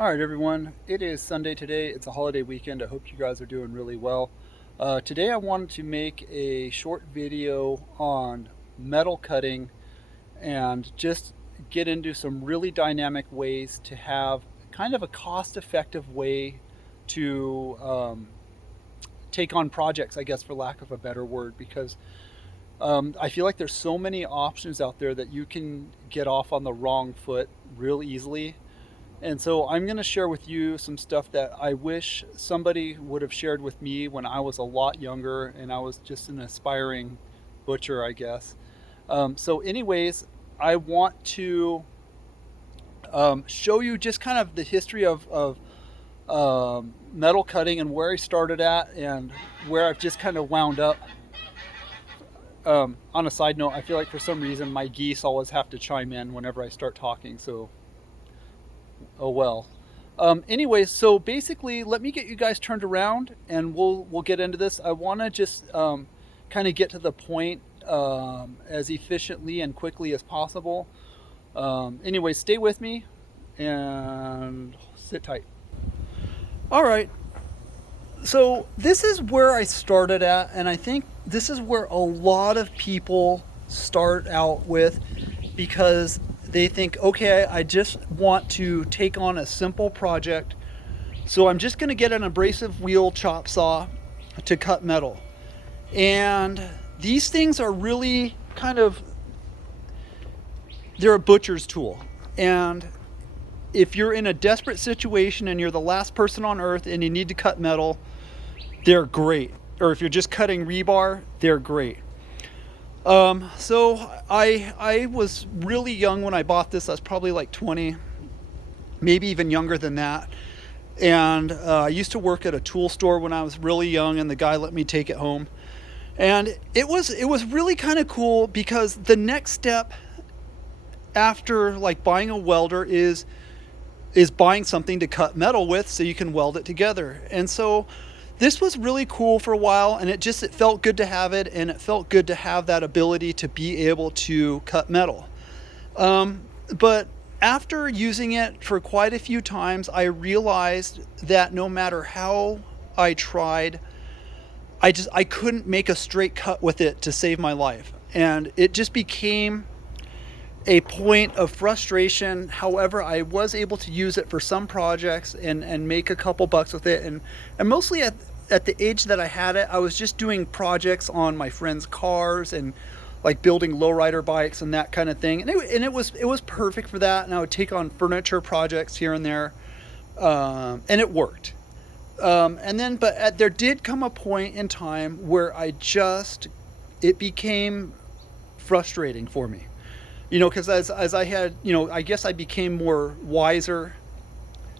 All right, everyone. It is Sunday today. It's a holiday weekend. I hope you guys are doing really well. Today, I wanted to make a short video on metal cutting and just get into some really dynamic ways to have kind of a cost effective way to take on projects, I guess, for lack of a better word, because I feel like there's so many options out there that you can get off on the wrong foot real easily. And so I'm going to share with you some stuff that I wish somebody would have shared with me when I was a lot younger and I was just an aspiring butcher, I guess. Anyways, I want to show you just kind of the history of metal cutting and where I started at and where I've just kind of wound up. On a side note, I feel like for some reason my geese always have to chime in whenever I start talking, so oh well. Anyways, so basically, let me get you guys turned around, and we'll get into this. I want to just kind of get to the point as efficiently and quickly as possible. Anyways, stay with me and sit tight. All right. So this is where I started at, and I think this is where a lot of people start out with because they think, okay, I just want to take on a simple project, so I'm just going to get an abrasive wheel chop saw to cut metal. And these things are really they're a butcher's tool. And if you're in a desperate situation and you're the last person on earth and you need to cut metal, they're great. Or if you're just cutting rebar, they're great. So I was really young when I bought this. I was probably like 20, maybe even younger than that. And I used to work at a tool store when I was really young, and the guy let me take it home. And it was really kind of cool because the next step after like buying a welder is buying something to cut metal with so you can weld it together. And so this was really cool for a while, and it felt good to have it, and it felt good to have that ability to be able to cut metal. But after using it for quite a few times, I realized that no matter how I tried, I couldn't make a straight cut with it to save my life. And it just became a point of frustration. However, I was able to use it for some projects and make a couple bucks with it. And mostly at the age that I had it, I was just doing projects on my friends' cars and like building lowrider bikes and that kind of thing. And it was perfect for that. And I would take on furniture projects here and there. And it worked. There did come a point in time where it became frustrating for me. Because as I had, I guess I became more wiser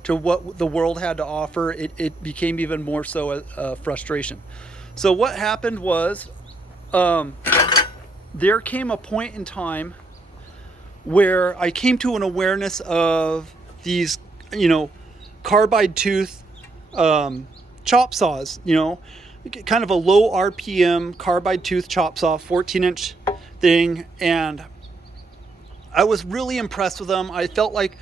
to what the world had to offer. It became even more so a frustration. So what happened was, there came a point in time where I came to an awareness of these, carbide tooth chop saws, kind of a low RPM carbide tooth chop saw, 14-inch thing, and I was really impressed with them. I felt like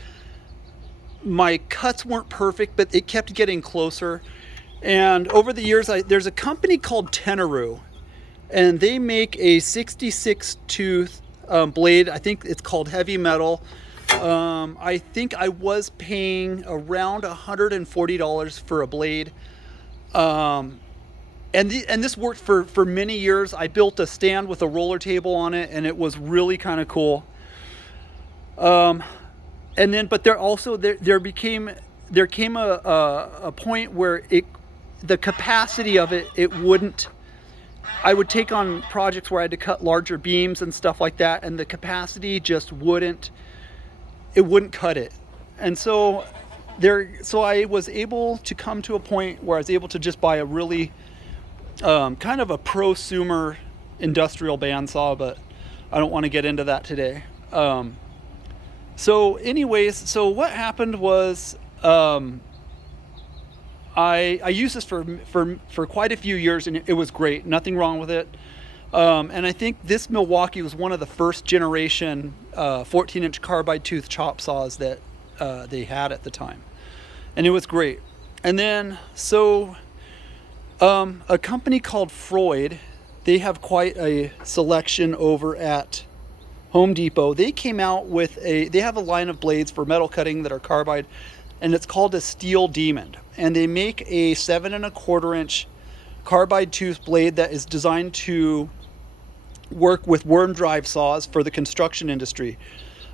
my cuts weren't perfect, but it kept getting closer. And over the years, there's a company called Tenaru, and they make a 66 tooth blade. I think it's called heavy metal. I think I was paying around $140 for a blade. And this worked for many years. I built a stand with a roller table on it, and it was really kind of cool. But there came a point where the capacity of it wouldn't. I would take on projects where I had to cut larger beams and stuff like that, and the capacity just wouldn't cut it. And so I was able to come to a point where I was able to just buy a really kind of a prosumer industrial bandsaw, but I don't want to get into that today. So what happened was I used this for quite a few years, and it was great. Nothing wrong with it. And I think this Milwaukee was one of the first generation 14-inch carbide tooth chop saws that they had at the time. and it was great. And then a company called Freud, they have quite a selection over at Home Depot. They came out with they have a line of blades for metal cutting that are carbide, and it's called a Steel Demon. And they make a 7.25-inch carbide tooth blade that is designed to work with worm drive saws for the construction industry,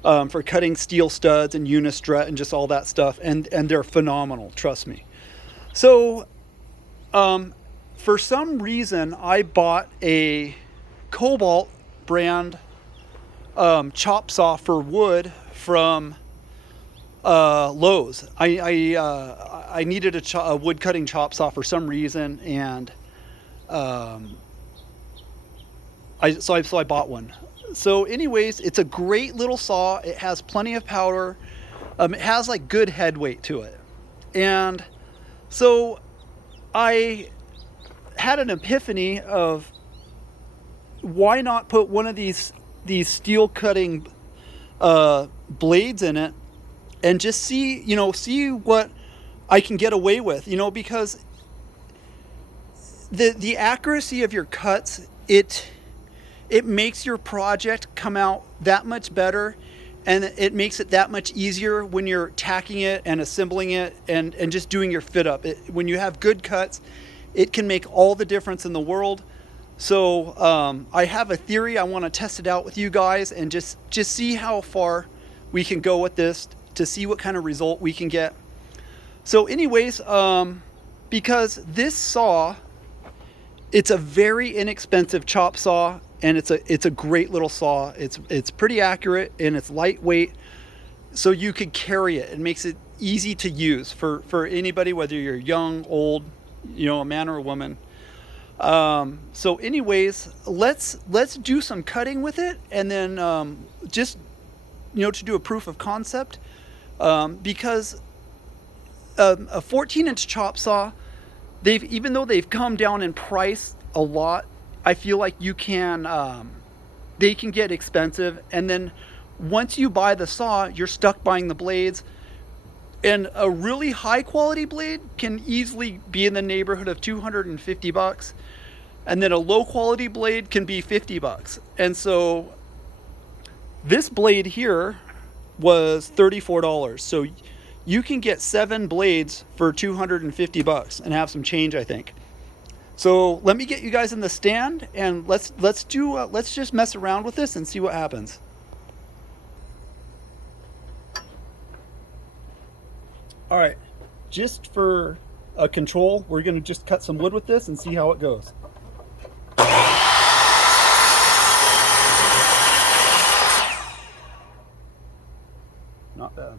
for cutting steel studs and unistrut and just all that stuff. And they're phenomenal, trust me. So for some reason, I bought a Cobalt brand chop saw for wood from Lowe's. I needed a wood cutting chop saw for some reason, and so I bought one. So anyways, it's a great little saw. It has plenty of power. It has like good head weight to it. And so I had an epiphany of why not put one of these steel cutting blades in it and just see what I can get away with, because the accuracy of your cuts, it makes your project come out that much better, and it makes it that much easier when you're tacking it and assembling it and just doing your fit up. When you have good cuts, it can make all the difference in the world. So I have a theory. I want to test it out with you guys and just see how far we can go with this, to see what kind of result we can get. So anyways, because this saw, it's a very inexpensive chop saw, and it's a great little saw. It's pretty accurate, and it's lightweight, so you could carry it. It makes it easy to use for anybody, whether you're young, old, a man or a woman. So anyways, let's do some cutting with it, and then just to do a proof of concept, because a 14-inch chop saw, even though they've come down in price a lot, I feel like they can get expensive, and then once you buy the saw, you're stuck buying the blades. And a really high quality blade can easily be in the neighborhood of $250, and then a low quality blade can be $50. And so this blade here was $34. So you can get 7 blades for $250 and have some change, I think. So let me get you guys in the stand, and let's just mess around with this and see what happens. All right, just for a control, we're going to just cut some wood with this and see how it goes. Not bad.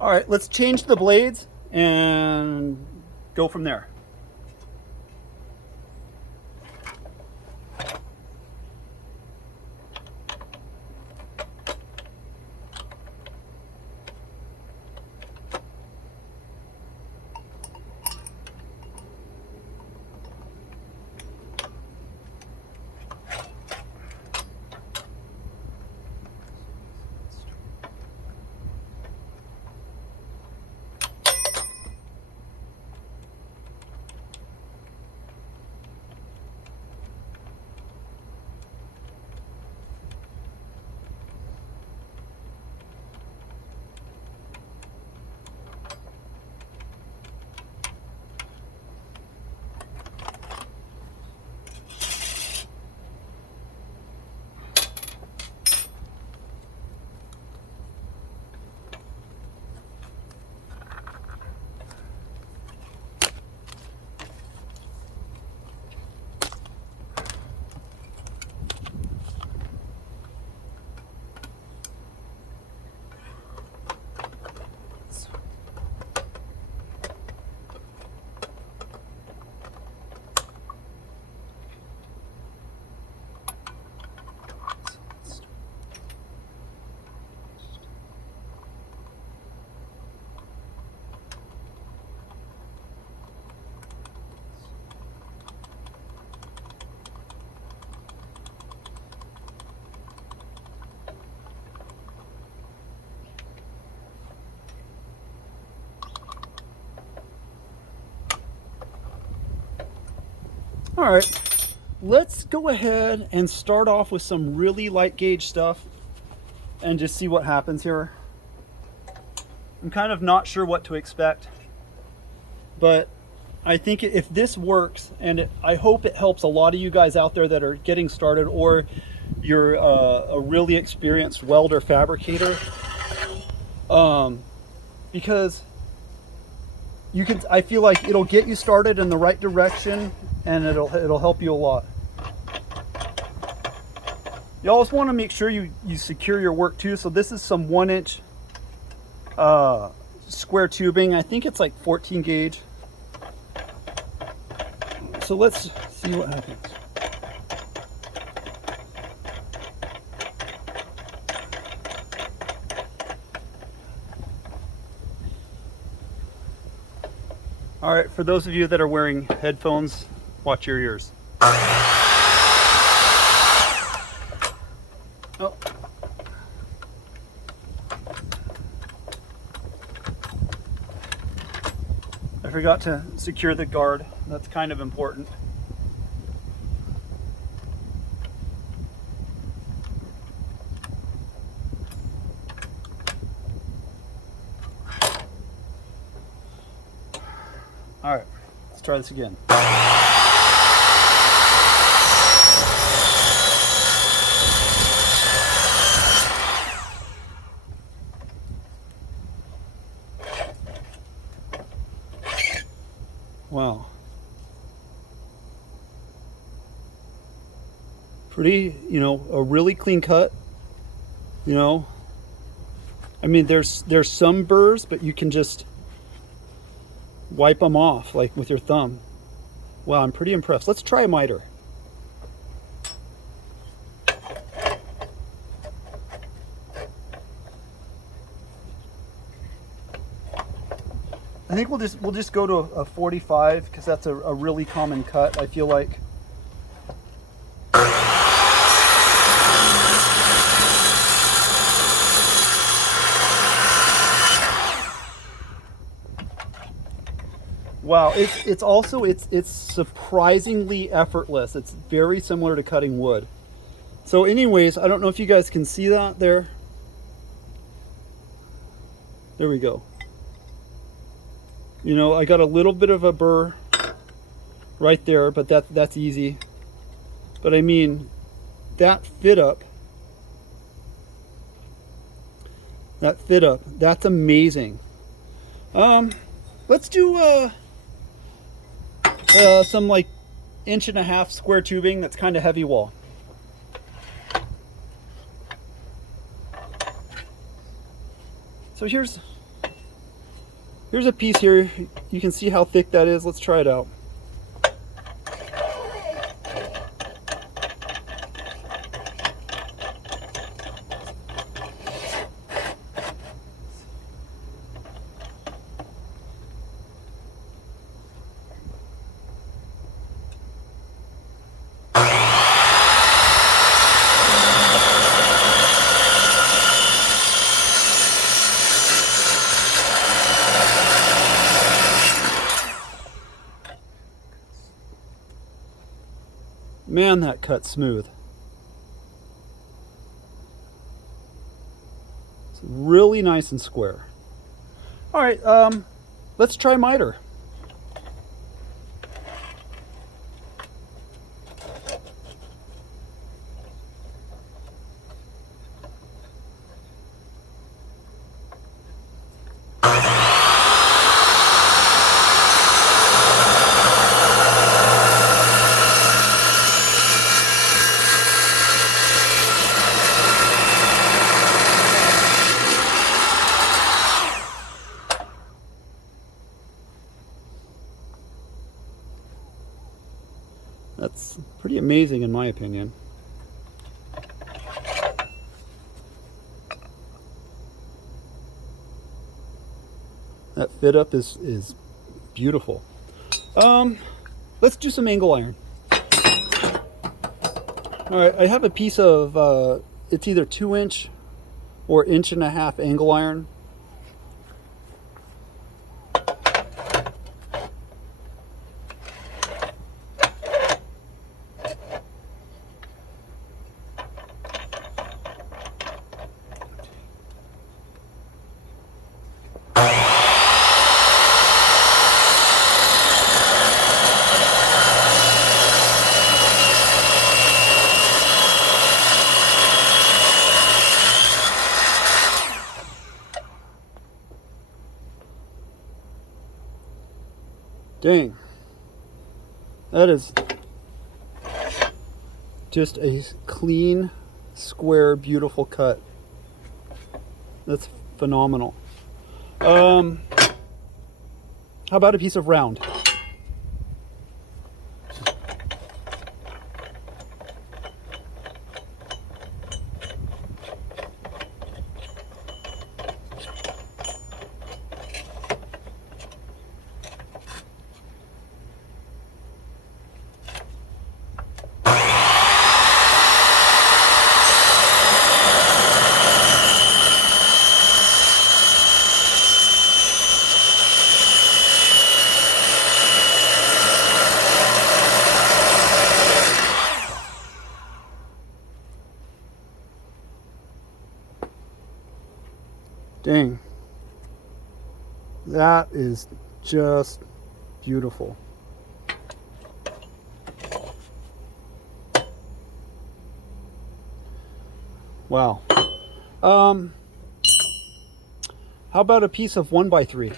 All right, let's change the blades and go from there. All right, let's go ahead and start off with some really light gauge stuff and just see what happens here. I'm kind of not sure what to expect, but I think if this works, and I hope it helps a lot of you guys out there that are getting started, or you're a really experienced welder fabricator, because I feel like it'll get you started in the right direction, and it'll help you a lot. You always want to make sure you secure your work too. So this is some 1-inch square tubing. I think it's like 14 gauge. So let's see what happens. All right, for those of you that are wearing headphones, watch your ears. Oh. I forgot to secure the guard. That's kind of important. All right, let's try this again. Wow. Pretty, a really clean cut. I mean, there's some burrs, but you can just wipe them off like with your thumb. Wow, I'm pretty impressed. Let's try a miter. I think we'll just go to a 45 because that's a really common cut, I feel like. Wow, it's surprisingly effortless. It's very similar to cutting wood. So anyways, I don't know if you guys can see that there. There we go. I got a little bit of a burr right there, but that's easy. But I mean, that fit up, that's amazing. Let's do some like 1.5 inch square tubing that's kind of heavy wall. So here's a piece here. You can see how thick that is. Let's try it out. Man, that cut's smooth. It's really nice and square. All right, let's try miter. That's pretty amazing in my opinion. That fit up is beautiful. Let's do some angle iron. All right, I have a piece of, it's either 2-inch or 1.5 inch angle iron. Dang. That is just a clean, square, beautiful cut. That's phenomenal. How about a piece of round? Dang. That is just beautiful. Wow. How about a piece of 1x3?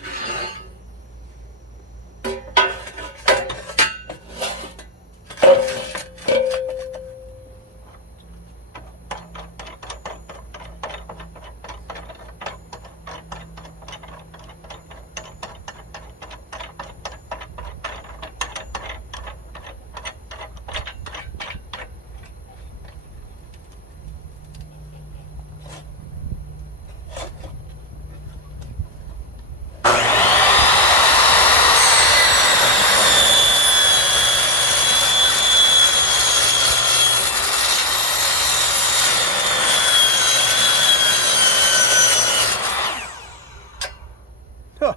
Huh.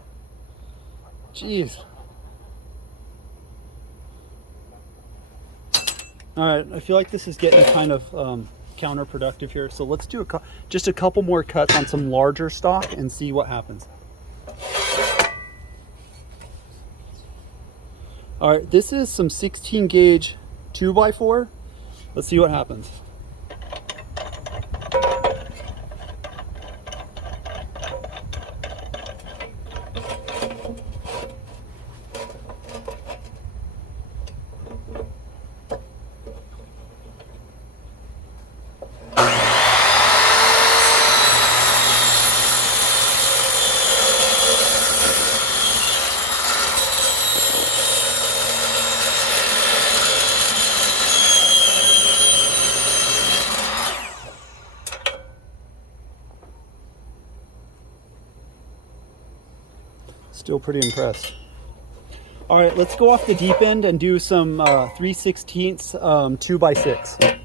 Jeez. All right, I feel like this is getting kind of counterproductive here. So let's do just a couple more cuts on some larger stock and see what happens. All right, this is some 16 gauge 2x4. Let's see what happens. Still pretty impressed. All right, let's go off the deep end and do some 3/16 2x6.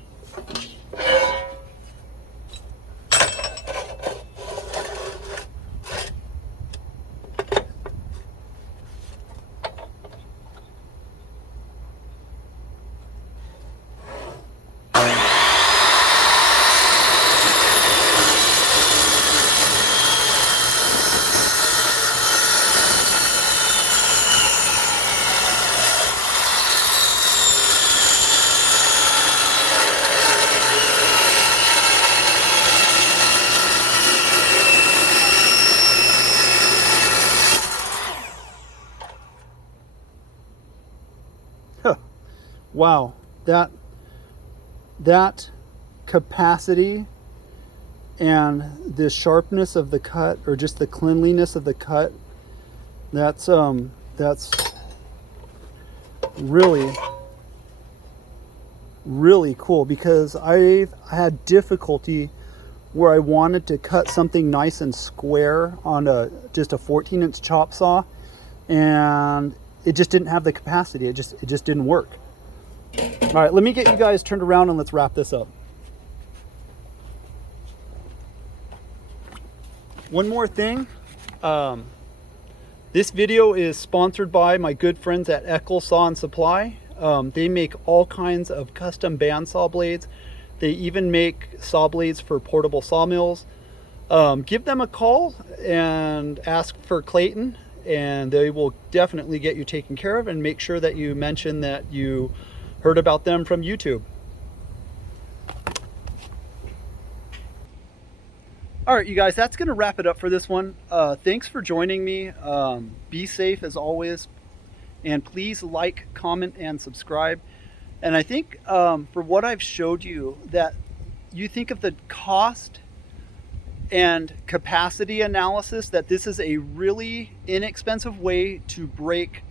Wow, that capacity and the sharpness of the cut, or just the cleanliness of the cut, that's really cool, because I've had difficulty where I wanted to cut something nice and square on just a 14-inch chop saw, and it just didn't have the capacity. It just didn't work. All right, let me get you guys turned around and let's wrap this up. One more thing. This video is sponsored by my good friends at Eckel Saw and Supply. They make all kinds of custom bandsaw blades. They even make saw blades for portable sawmills. Give them a call and ask for Clayton, and they will definitely get you taken care of, and make sure that you mention that you heard about them from YouTube. All right, you guys, that's going to wrap it up for this one. Thanks for joining me. Be safe as always, And please like, comment, and subscribe. And I think for what I've showed you, that you think of the cost and capacity analysis, that this is a really inexpensive way to break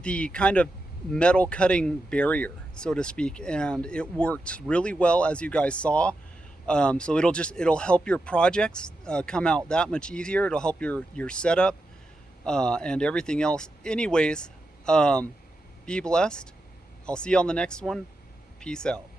the kind of metal cutting barrier, so to speak, and it works really well, as you guys saw. So it'll help your projects come out that much easier. It'll help your setup and everything else. Anyways, be blessed. I'll see you on the next one. Peace out.